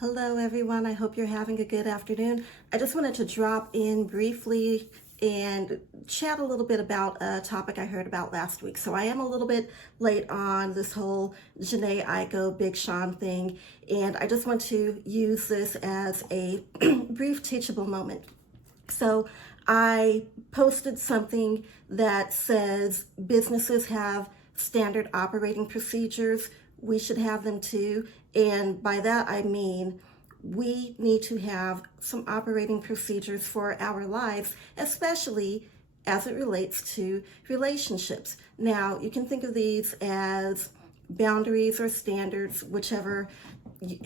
Hello everyone, I hope you're having a good afternoon. I just wanted to drop in briefly and chat a little bit about a topic I heard about last week. So I am a little bit late on this whole Jhené Aiko, Big Sean thing, and I just want to use this as a brief teachable moment. So I posted something that says businesses have standard operating procedures. We should have them too. And by that, I mean, we need to have some operating procedures for our lives, especially as it relates to relationships. Now, you can think of these as boundaries or standards,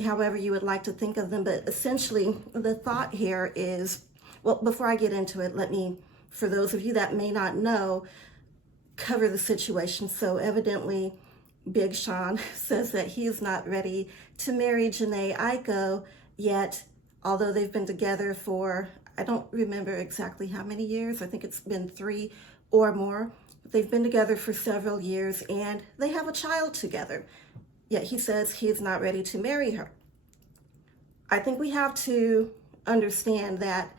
however you would like to think of them. But essentially, the thought here is, well, before I get into it, let me, for those of you that may not know, cover the situation. So evidently, Big Sean says that he is not ready to marry Jhené Aiko yet, although they've been together for, I don't remember exactly how many years. I think it's been 3 or more. They've been together for several years and they have a child together. Yet he says he is not ready to marry her. I think we have to understand that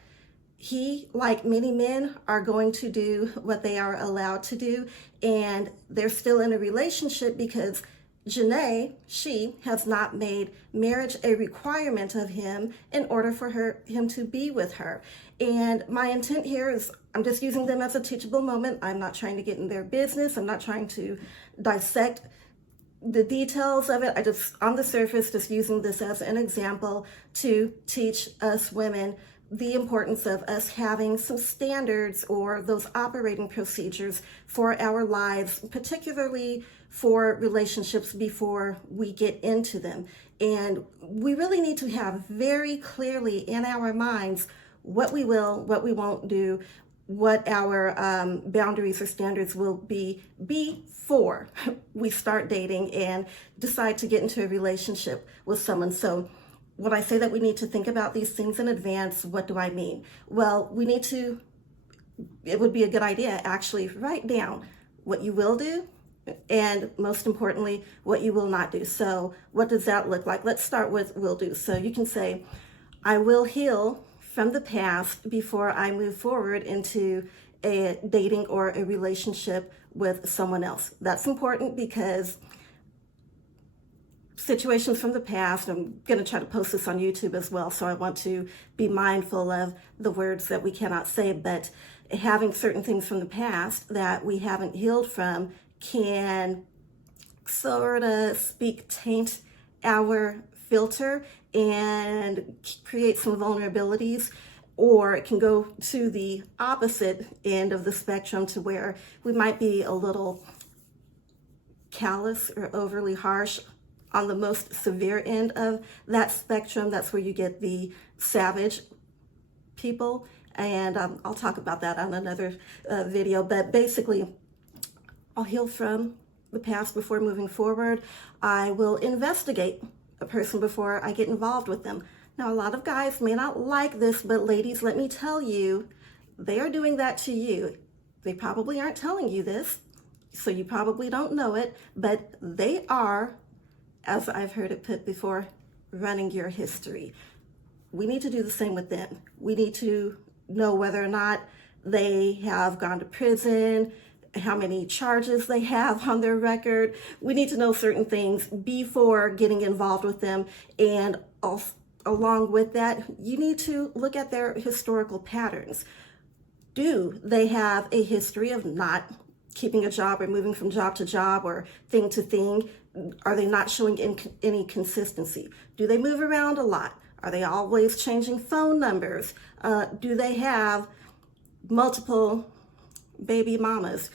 he, like many men, are going to do what they are allowed to do, and they're still in a relationship because Jhené, she has not made marriage a requirement of him in order for him to be with her. And my intent here is, I'm just using them as a teachable moment. I'm not trying to get in their business. I'm not trying to dissect the details of it. I just, on the surface, just using this as an example to teach us women the importance of us having some standards or those operating procedures for our lives, particularly for relationships before we get into them. And we really need to have very clearly in our minds what we will, what we won't do, what our boundaries or standards will be before we start dating and decide to get into a relationship with someone. So when I say that we need to think about these things in advance, what do I mean? Well, it would be a good idea actually write down what you will do and most importantly, what you will not do. So what does that look like? Let's start with will do. So you can say, I will heal from the past before I move forward into a dating or a relationship with someone else. That's important because situations from the past, I'm going to try to post this on YouTube as well, so I want to be mindful of the words that we cannot say, but having certain things from the past that we haven't healed from can sort of taint our filter and create some vulnerabilities, or it can go to the opposite end of the spectrum to where we might be a little callous or overly harsh on the most severe end of that spectrum. That's where you get the savage people. And I'll talk about that on another video. But basically, I'll heal from the past before moving forward. I will investigate a person before I get involved with them. Now, a lot of guys may not like this, but ladies, let me tell you, they are doing that to you. They probably aren't telling you this, so you probably don't know it, but they are, as I've heard it put before, running your history. We need to do the same with them. We need to know whether or not they have gone to prison, how many charges they have on their record. We need to know certain things before getting involved with them. And along with that, you need to look at their historical patterns. Do they have a history of not keeping a job or moving from job to job or thing to thing? Are they not showing any consistency? Do they move around a lot? Are they always changing phone numbers? Do they have multiple baby mamas?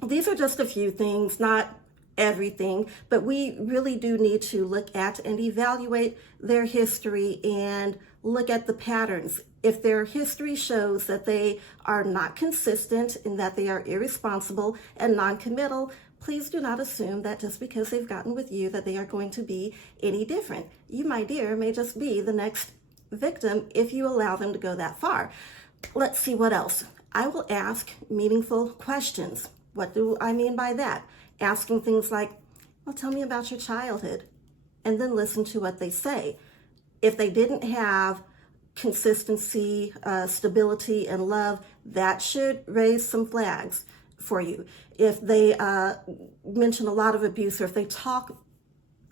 These are just a few things, not everything, but we really do need to look at and evaluate their history and look at the patterns. If their history shows that they are not consistent and that they are irresponsible and non-committal, please do not assume that just because they've gotten with you that they are going to be any different. You, my dear, may just be the next victim if you allow them to go that far. Let's see what else. I will ask meaningful questions. What do I mean by that? Asking things like, well, tell me about your childhood, and then listen to what they say. If they didn't have consistency, stability, and love, that should raise some flags for you. If they mention a lot of abuse, or if they talk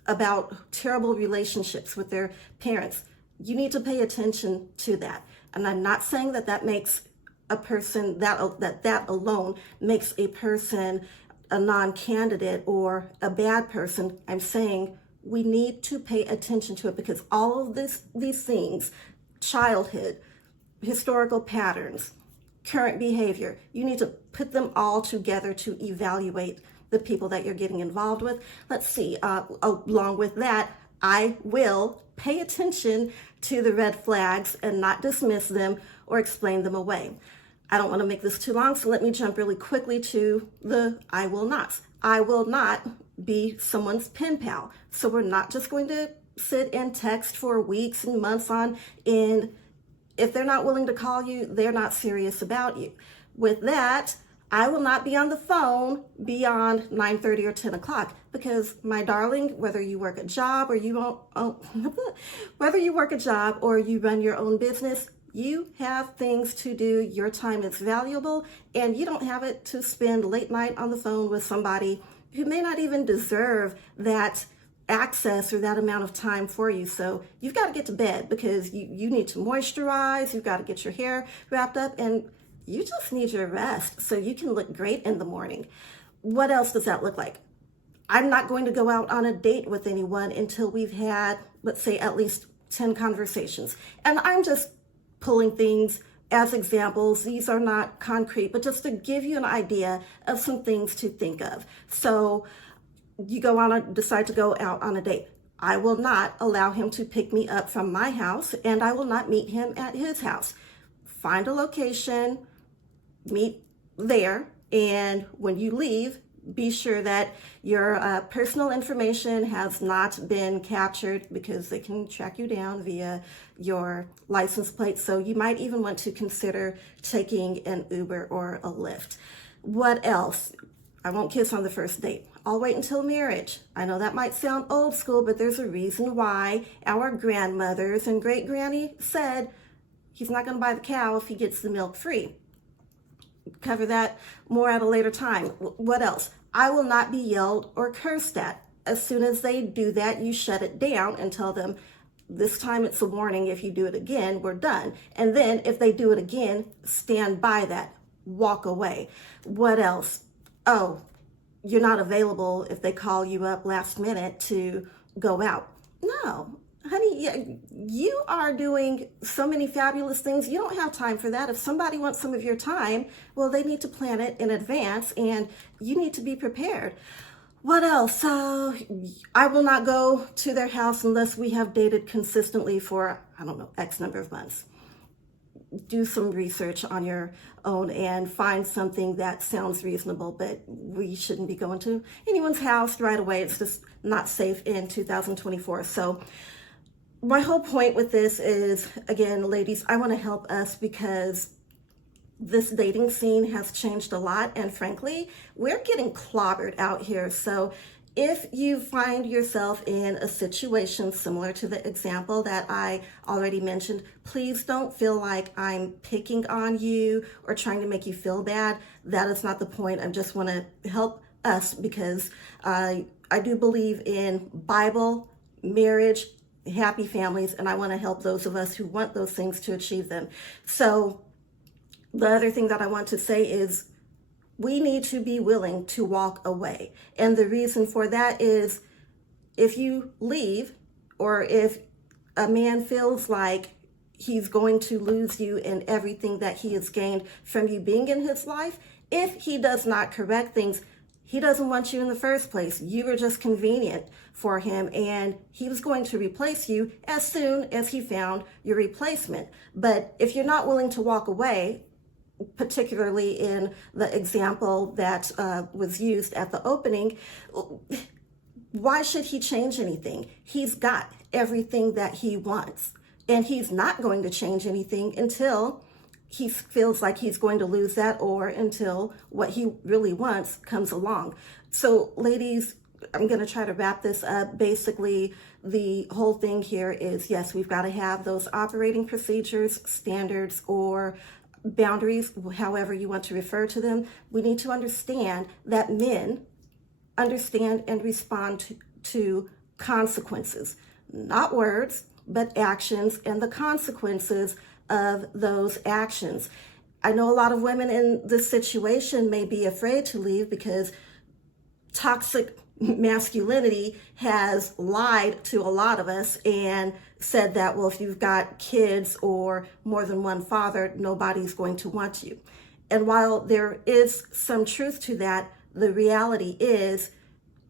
about terrible relationships with their parents, you need to pay attention to that. And I'm not saying that that makes a person, that alone makes a person a non-candidate or a bad person. I'm saying we need to pay attention to it, because all of these things, childhood, historical patterns, current behavior, you need to put them all together to evaluate the people that you're getting involved with. Let's see, along with that, I will pay attention to the red flags and not dismiss them or explain them away. I don't want to make this too long, so let me jump really quickly to the I will nots. I will not be someone's pen pal. So we're not just going to sit and text for weeks and months on end. If they're not willing to call you, they're not serious about you. With that, I will not be on the phone beyond 9:30 or 10 o'clock, because my darling, whether you work a job or you don't, whether you work a job or you run your own business, you have things to do. Your time is valuable, and you don't have it to spend late night on the phone with somebody who may not even deserve that access or that amount of time for you. So you've got to get to bed, because you need to moisturize, you've got to get your hair wrapped up, and you just need your rest so you can look great in the morning. What else does that look like? I'm not going to go out on a date with anyone until we've had, let's say, at least 10 conversations. And I'm just pulling things as examples. These are not concrete, but just to give you an idea of some things to think of. So you decide to go out on a date. I will not allow him to pick me up from my house, and I will not meet him at his house. Find a location, meet there, and when you leave, be sure that your personal information has not been captured, because they can track you down via your license plate. So you might even want to consider taking an Uber or a Lyft. What else? I won't kiss on the first date. I'll wait until marriage. I know that might sound old school, but there's a reason why our grandmothers and great granny said he's not going to buy the cow if he gets the milk free. Cover that more at a later time. What else? I will not be yelled or cursed at. As soon as they do that, you shut it down and tell them, this time it's a warning. If you do it again, we're done. And then if they do it again, stand by that. Walk away. What else? Oh, you're not available if they call you up last minute to go out. No. Honey, you are doing so many fabulous things. You don't have time for that. If somebody wants some of your time, well, they need to plan it in advance, and you need to be prepared. What else? I will not go to their house unless we have dated consistently for, I don't know, X number of months. Do some research on your own and find something that sounds reasonable, but we shouldn't be going to anyone's house right away. It's just not safe in 2024. So my whole point with this is, again, ladies, I want to help us, because this dating scene has changed a lot, and frankly, we're getting clobbered out here. So if you find yourself in a situation similar to the example that I already mentioned, please don't feel like I'm picking on you or trying to make you feel bad. That is not the point. I just want to help us, because I do believe in Bible, marriage, happy families, and I want to help those of us who want those things to achieve them. So the other thing that I want to say is, we need to be willing to walk away. And the reason for that is, if you leave, or if a man feels like he's going to lose you and everything that he has gained from you being in his life, if he does not correct things, he doesn't want you in the first place. You were just convenient for him, and he was going to replace you as soon as he found your replacement. But if you're not willing to walk away, particularly in the example that was used at the opening, why should he change anything? He's got everything that he wants, and he's not going to change anything until he feels like he's going to lose that, or until what he really wants comes along. So ladies, I'm going to try to wrap this up. Basically, the whole thing here is, yes, we've got to have those operating procedures, standards, or boundaries, however you want to refer to them. We need to understand that men understand and respond to consequences, not words, but actions and the consequences of those actions. I know a lot of women in this situation may be afraid to leave because toxic masculinity has lied to a lot of us and said that, well, if you've got kids or more than one father, nobody's going to want you. And while there is some truth to that, the reality is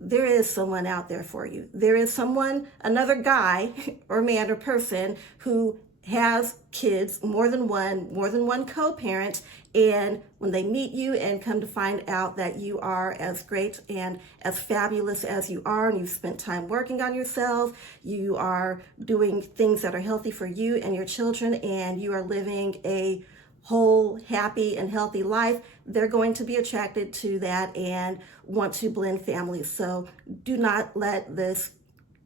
there is someone out there for you. There is someone, another guy or man or person who has kids, more than one co-parent, and when they meet you and come to find out that you are as great and as fabulous as you are, and you've spent time working on yourself, you are doing things that are healthy for you and your children, and you are living a whole, happy, and healthy life, they're going to be attracted to that and want to blend families. So do not let this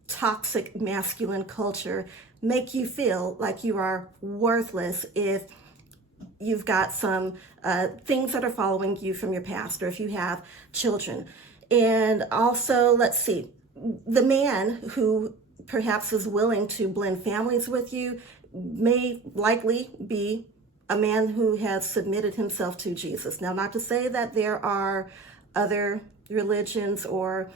toxic masculine culture make you feel like you are worthless if you've got some things that are following you from your past, or if you have children. And also, let's see, the man who perhaps is willing to blend families with you may likely be a man who has submitted himself to Jesus. Now, not to say that there are other religions or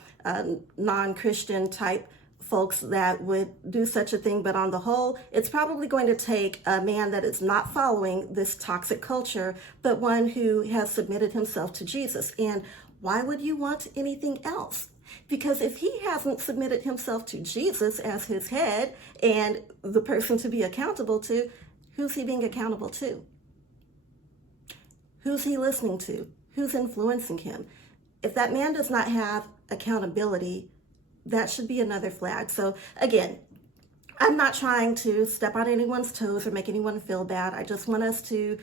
non-Christian type folks that would do such a thing, but on the whole, it's probably going to take a man that is not following this toxic culture, but one who has submitted himself to Jesus. And why would you want anything else? Because if he hasn't submitted himself to Jesus as his head and the person to be accountable to, who's he being accountable to? Who's he listening to? Who's influencing him? If that man does not have accountability, that should be another flag. So again, I'm not trying to step on anyone's toes or make anyone feel bad. I just want us to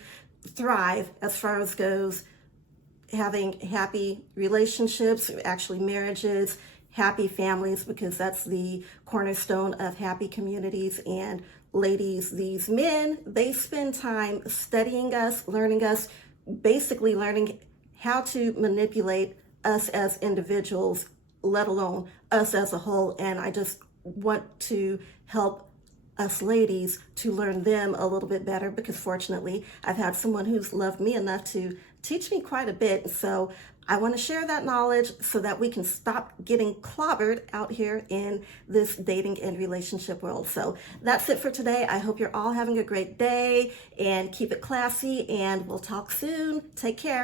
thrive as far as goes having happy relationships, actually marriages, happy families, because that's the cornerstone of happy communities. And ladies, these men, they spend time studying us, learning us, basically learning how to manipulate us as individuals, let alone us as a whole. And I just want to help us ladies to learn them a little bit better, because fortunately I've had someone who's loved me enough to teach me quite a bit. So I want to share that knowledge so that we can stop getting clobbered out here in this dating and relationship world. So that's it for today. I hope you're all having a great day and keep it classy, and we'll talk soon. Take care.